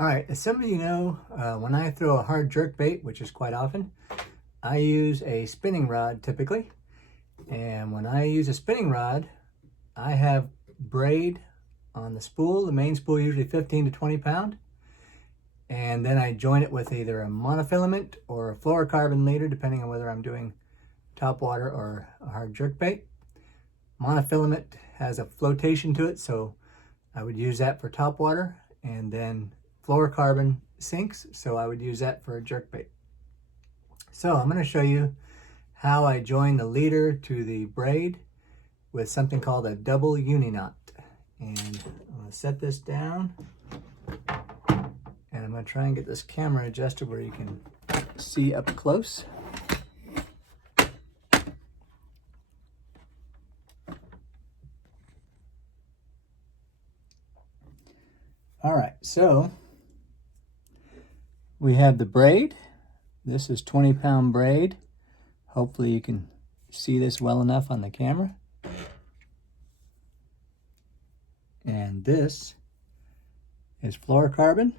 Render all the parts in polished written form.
All right, as some of you know, when I throw a hard jerk bait, which is quite often, I use a spinning rod typically. And when I use a spinning rod, I have braid on the spool, the main spool usually 15 to 20 pound. And then I join it with either a monofilament or a fluorocarbon leader, depending on whether I'm doing topwater or a hard jerk bait. Monofilament has a flotation to it, so I would use that for topwater, and then fluorocarbon sinks, so I would use that for a jerkbait. So I'm going to show you how I join the leader to the braid with something called a double uni knot. And I'm going to set this down, and I'm going to try and get this camera adjusted where you can see up close. All right, so we have the braid. This is 20-pound braid. Hopefully you can see this well enough on the camera. And this is fluorocarbon.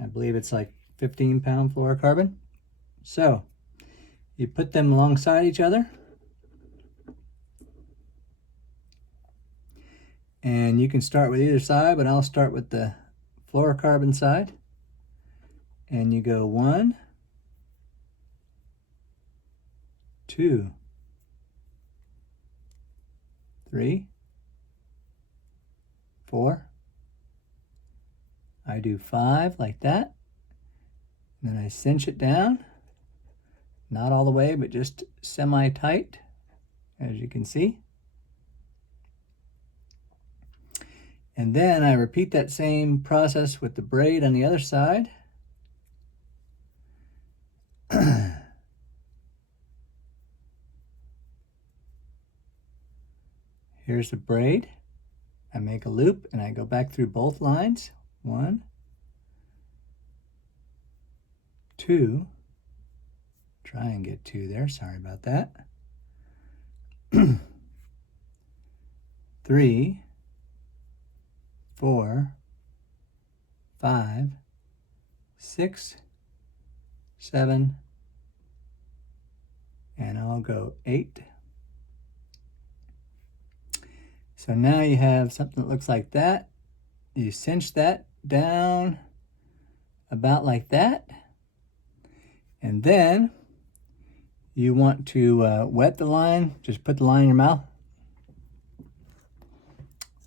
I believe it's like 15-pound fluorocarbon. So you put them alongside each other. And you can start with either side, but I'll start with the fluorocarbon side. And you go 1, 2, 3, 4. I do 5 like that. And then I cinch it down. Not all the way, but just semi-tight, as you can see. And then I repeat that same process with the braid on the other side. Here's the braid. I make a loop and I go back through both lines. 1, 2. Try and get 2 there. Sorry about that. 3, 4, 5, 6, 7, and I'll go 8. So now you have something that looks like that. You cinch that down about like that. And then you want to wet the line. Just put the line in your mouth.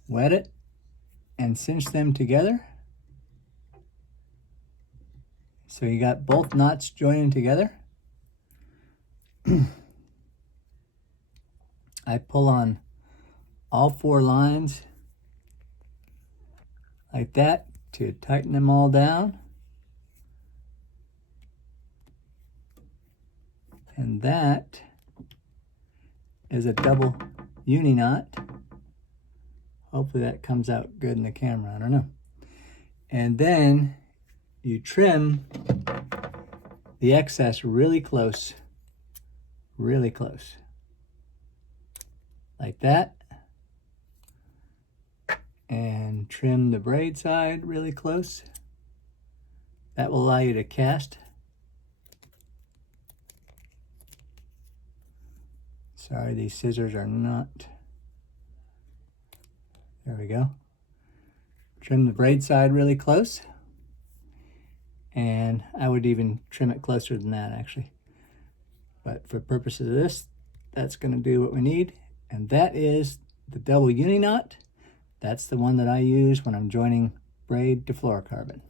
Wet it and cinch them together. So you got both knots joining together. I pull on all 4 lines like that to tighten them all down. And that is a double uni knot. Hopefully that comes out good in the camera, I don't know. And then you trim the excess really close, like that. And trim the braid side really close. That will allow you to cast. Sorry, these scissors are not. There we go. Trim the braid side really close. And I would even trim it closer than that, actually. But for purposes of this, that's going to do what we need. And that is the double uni knot. That's the one that I use when I'm joining braid to fluorocarbon.